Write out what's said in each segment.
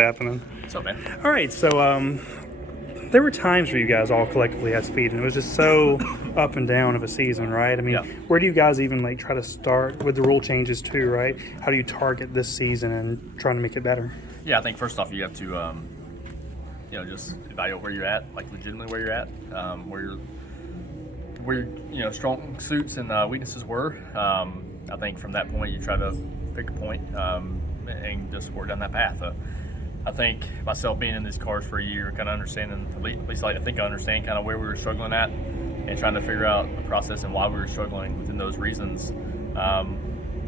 happening. What's up, man? All right, so there were times where you guys all collectively had speed, and it was just so up and down of a season, right? I mean, Yeah. where do you guys even like try to start with the rule changes too, right? How do you target this season and trying to make it better? Yeah, I think first off, you have to, just evaluate where you're at, like legitimately where you're at, where your strong suits and weaknesses were. I think from that point, you try to pick a point and just work down that path. I think myself being in these cars for a year, kind of understanding, at least I think I understand kind of where we were struggling at and trying to figure out the process and why we were struggling within those reasons.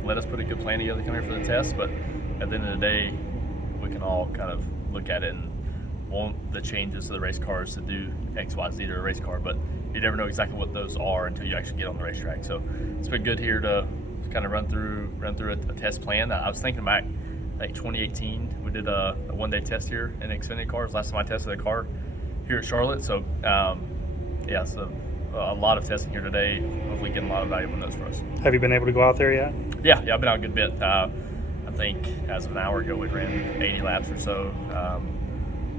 Let us put a good plan together to come here for the test, but at the end of the day, we can all kind of look at it and want the changes to the race cars to do X, Y, Z to a race car, but you never know exactly what those are until you actually get on the racetrack. So it's been good here to kind of run through a test plan. I was thinking back, like 2018, we did a one-day test here in Xfinity cars. Last time I tested a car here at Charlotte. So so a lot of testing here today. Hopefully, getting a lot of valuable notes for us. Have you been able to go out there yet? Yeah, I've been out a good bit. I think as of an hour ago, we ran 80 laps or so.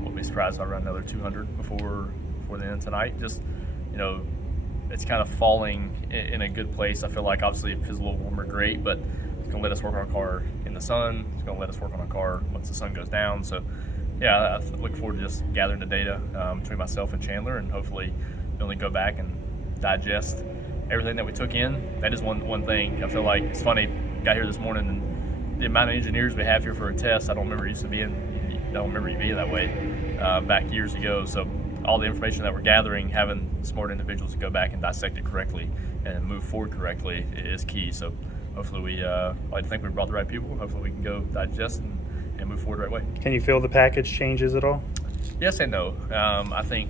We'll be surprised if I run another 200 before the end of tonight. Just, it's kind of falling in a good place. I feel like obviously if it's a little warmer, great, but it's going to let us work on our car in the sun. It's going to let us work on our car once the sun goes down. So, yeah, I look forward to just gathering the data between myself and Chandler, and hopefully be able to go back and digest everything that we took in. That is one thing. I feel like it's funny. Got here this morning, and the amount of engineers we have here for a test, I don't remember it being that way back years ago. So all the information that we're gathering, having smart individuals to go back and dissect it correctly and move forward correctly is key. So hopefully I think we brought the right people. Hopefully we can go digest and move forward the right way. Can you feel the package changes at all? Yes and no. I think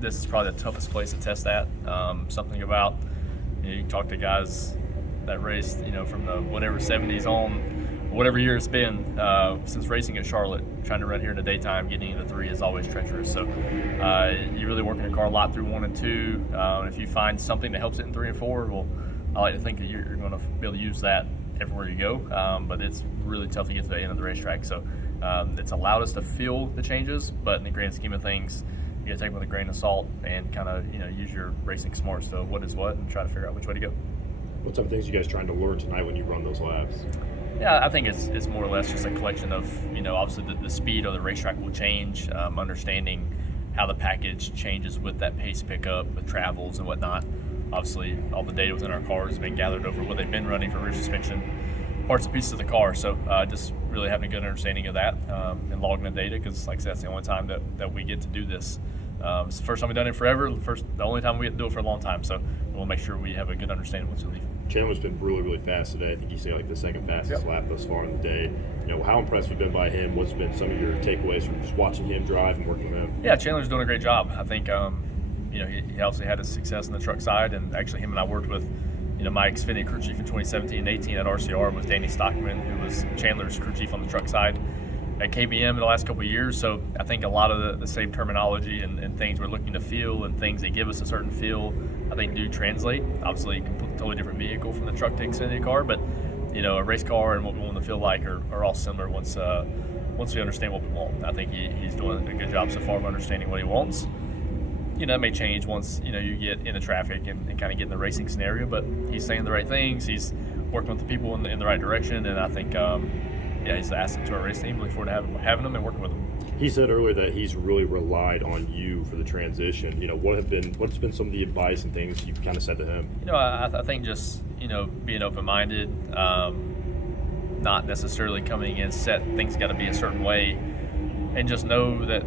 this is probably the toughest place to test that. Something about, you can talk to guys that raced, from the whatever 70s on, whatever year it's been, since racing at Charlotte, trying to run here in the daytime, getting into 3 is always treacherous. So you really work in your car a lot through 1 and 2. If you find something that helps it in 3 and 4, well, I like to think that you're going to be able to use that everywhere you go. But it's really tough to get to the end of the racetrack. So it's allowed us to feel the changes, but in the grand scheme of things, you got to take it with a grain of salt and kind of use your racing smarts to what is what and try to figure out which way to go. What type of things are you guys trying to learn tonight when you run those laps? Yeah, I think it's more or less just a collection of, obviously the speed of the racetrack will change, understanding how the package changes with that pace pickup, with travels and whatnot. Obviously, all the data within our cars has been gathered over what they've been running for rear suspension, parts and pieces of the car. So just really having a good understanding of that and logging the data, because like I said, that's the only time that we get to do this. It's the first time we've done it forever, the only time we get to do it for a long time. So we'll make sure we have a good understanding of what's illegal. Chandler's been really, really fast today. I think he's like the second fastest lap thus far in the day. How impressed have you been by him? What's been some of your takeaways from just watching him drive and working with him? Yeah, Chandler's doing a great job. I think, he obviously had his success in the truck side, and actually him and I worked with, my Xfinity crew chief in 2017 and 18 at RCR was Danny Stockman, who was Chandler's crew chief on the truck side at KBM in the last couple of years. So I think a lot of the same terminology and things we're looking to feel and things that give us a certain feel, I think do translate. Obviously, a totally different vehicle from the truck to Xfinity car, but a race car and what we want to feel like are all similar once we understand what we want. I think he's doing a good job so far of understanding what he wants. That may change once you get into traffic and kind of get in the racing scenario, but he's saying the right things. He's working with the people in the right direction, and I think he's an asset to our race team. Look forward to having him and working with him. He said earlier that he's really relied on you for the transition. What's been some of the advice and things you've kind of said to him? I think just being open-minded, not necessarily coming in set things got to be a certain way, and just know that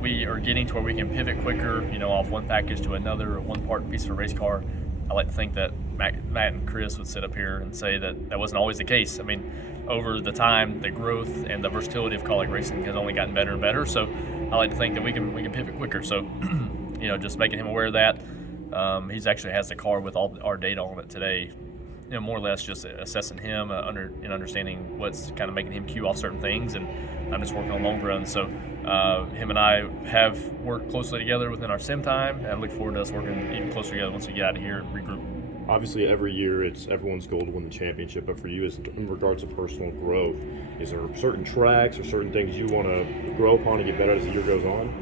we are getting to where we can pivot quicker, off one package to another, or one part piece of a race car. I like to think that Matt and Chris would sit up here and say that wasn't always the case. I mean, over the time, the growth and the versatility of Colleague Racing has only gotten better and better. So I like to think that we can pivot quicker. So, just making him aware of that. He's actually has the car with all our data on it today. More or less just assessing him and understanding what's kind of making him cue off certain things, and I'm just working on long runs. So him and I have worked closely together within our sim time, and I look forward to us working even closer together once we get out of here and regroup. obviously every year it's everyone's goal to win the championship, but for you, in regards to personal growth, is there certain tracks or certain things you want to grow upon and get better as the year goes on?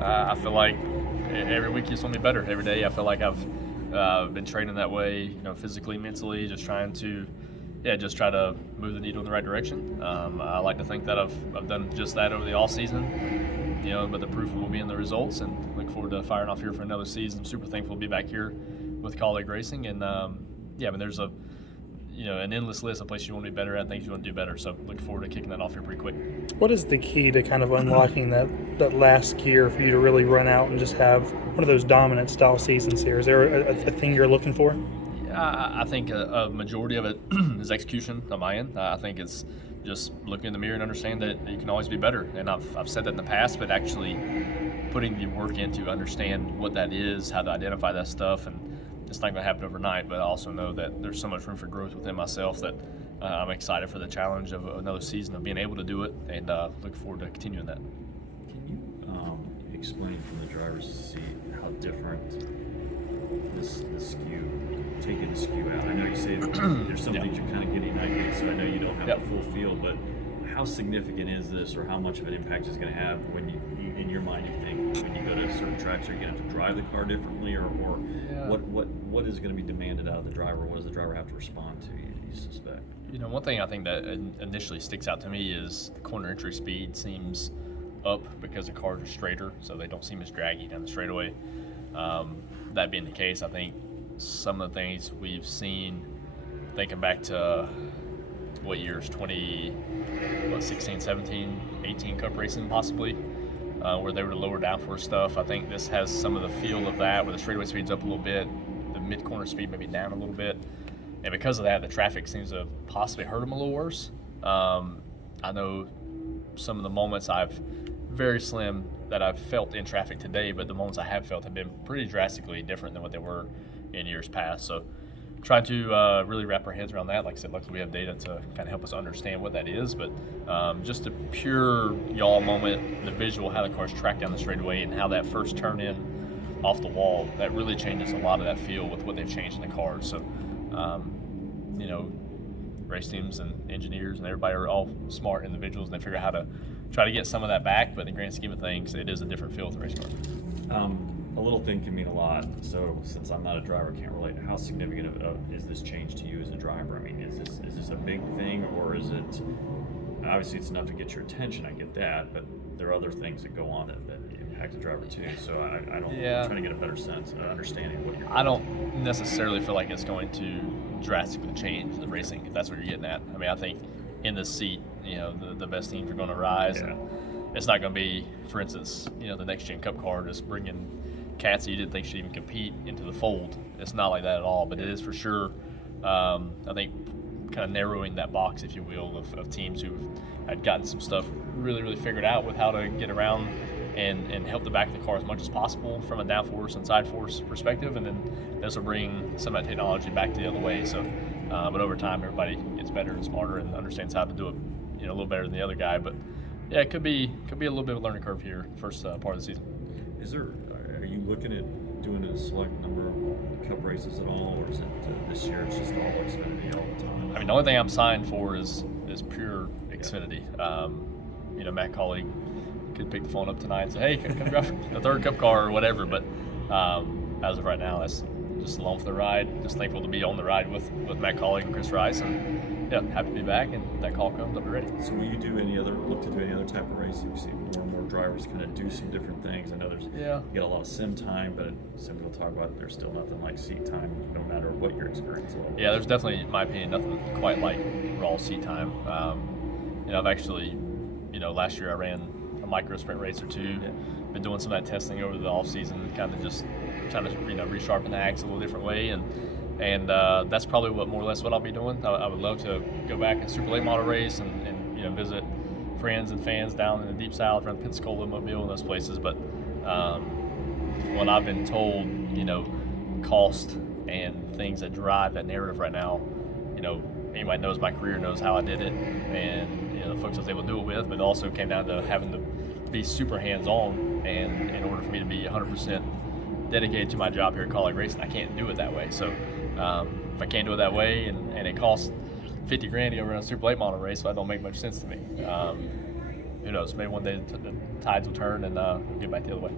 I feel like every week you just want to be better. Every day I feel like I've been training that way, physically, mentally, just trying to, just try to move the needle in the right direction. I like to think that I've done just that over the off season, but the proof will be in the results, and look forward to firing off here for another season. I'm super thankful to be back here with colleague racing, and there's an endless list of places you want to be better at, things you want to do better. So looking forward to kicking that off here pretty quick. What is the key to kind of unlocking that last gear for you to really run out and just have one of those dominant style seasons here? Is there a thing you're looking for? I think a majority of it is execution on my end. I think it's just looking in the mirror and understand that you can always be better. And I've said that in the past, but actually putting the work in to understand what that is, how to identify that stuff, and it's not going to happen overnight. But I also know that there's so much room for growth within myself that I'm excited for the challenge of another season of being able to do it, and look forward to continuing that. Can you explain from the driver's seat how different the skew, taking the skew out? I know you say that there's some things you're kind of getting ideas, so I know you don't have the full field, but how significant is this, or how much of an impact is it going to have when you in your mind, you think when you go to certain tracks, are you going to have to drive the car differently, or what is going to be demanded out of the driver? What does the driver have to respond to, you suspect? One thing I think that initially sticks out to me is the corner entry speed seems up because the cars are straighter, so they don't seem as draggy down the straightaway. That being the case, I think some of the things we've seen, thinking back to what years, 16, 17, 18 Cup racing possibly, where they were the lower downforce stuff. I think this has some of the feel of that, where the straightaway speed's up a little bit, the mid-corner speed maybe down a little bit. And because of that, the traffic seems to possibly hurt them a little worse. I know some of the moments very slim that I've felt in traffic today, but the moments I have felt have been pretty drastically different than what they were in years past. So trying to really wrap our heads around that. Like I said, luckily we have data to kind of help us understand what that is, but just a pure yaw moment, the visual, how the cars track down the straightaway and how that first turn in off the wall, that really changes a lot of that feel with what they've changed in the cars. So, race teams and engineers and everybody are all smart individuals, and they figure out how to try to get some of that back, but in the grand scheme of things, it is a different feel with the race car. A little thing can mean a lot. So since I'm not a driver, I can't relate. How significant is this change to you as a driver? I mean, is this a big thing, or is it, obviously it's enough to get your attention, I get that, but there are other things that go on that impact the driver too. So I'm trying to get a better sense of understanding of what you're doing. I don't necessarily feel like it's going to drastically change the racing, if that's what you're getting at. I mean, I think in this seat, the best teams are going to rise. Yeah. And it's not going to be, for instance, the next gen Cup car just bringing cats that you didn't think should even compete into the fold. It's not like that at all, but it is for sure, I think, kind of narrowing that box, if you will, of teams who had gotten some stuff really, really figured out with how to get around and help the back of the car as much as possible from a downforce and side force perspective, and then this will bring some of that technology back the other way. So, but over time, everybody gets better and smarter and understands how to do it, a little better than the other guy. But yeah, it could be a little bit of a learning curve here, first part of the season. Are you looking at doing a select number of Cup races at all, or is it this year it's just all Xfinity all the time? I mean, the only thing I'm signed for is pure Xfinity. Matt Colleague could pick the phone up tonight and say, hey, come drive the third Cup car or whatever. But as of right now, that's just along for the ride. Just thankful to be on the ride with Matt Colleague and Chris Rice, and happy to be back. And if that call comes, I'll be ready. So will you look to do any other type of racing? You see more and more drivers kind of do some different things. I know you get a lot of sim time, but sim we'll talk about, there's still nothing like seat time, no matter what your experience level is. Yeah, there's definitely, in my opinion, nothing quite like raw seat time. I've actually, last year I ran a micro sprint race or two. Been doing some of that testing over the off season, kind of just trying to resharpen the axe a little different way, and that's probably more or less what I'll be doing. I would love to go back and super late model race and visit friends and fans down in the deep south around Pensacola, Mobile, and those places. But what I've been told, cost and things that drive that narrative right now, anybody knows my career knows how I did it, and the folks I was able to do it with, but it also came down to having to be super hands-on, and in order for me to be 100% dedicated to my job here at Colleague Racing, I can't do it that way. So If I can't do it that way, and it costs $50,000 to go run a super late model race, so that don't make much sense to me. Who knows? Maybe one day the tides will turn and we'll get back the other way.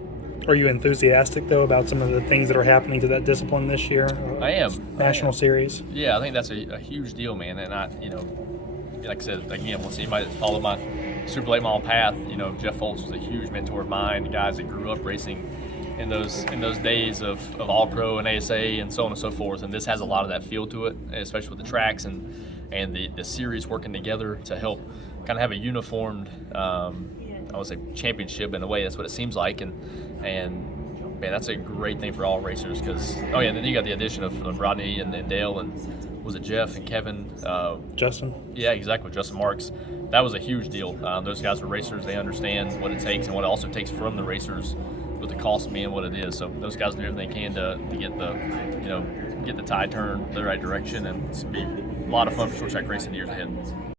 Are you enthusiastic though about some of the things that are happening to that discipline this year? I am. National Series. Yeah, I think that's a huge deal, man. And like I said, again, once anybody that followed my super late model path, Jeff Foltz was a huge mentor of mine. Guys that grew up racing in those days of All Pro and ASA and so on and so forth. And this has a lot of that feel to it, especially with the tracks and the series working together to help kind of have a uniformed, I would say, championship in a way. That's what it seems like, and man, that's a great thing for all racers. Because then you got the addition of Rodney and Dale and was it Jeff and Kevin, Justin. Yeah, exactly. Justin Marks. That was a huge deal. Those guys are racers. They understand what it takes and what it also takes from the racers, with the cost being what it is. So those guys do everything they can to get the tide turned the right direction, and it's be a lot of fun for short track racing in the years ahead.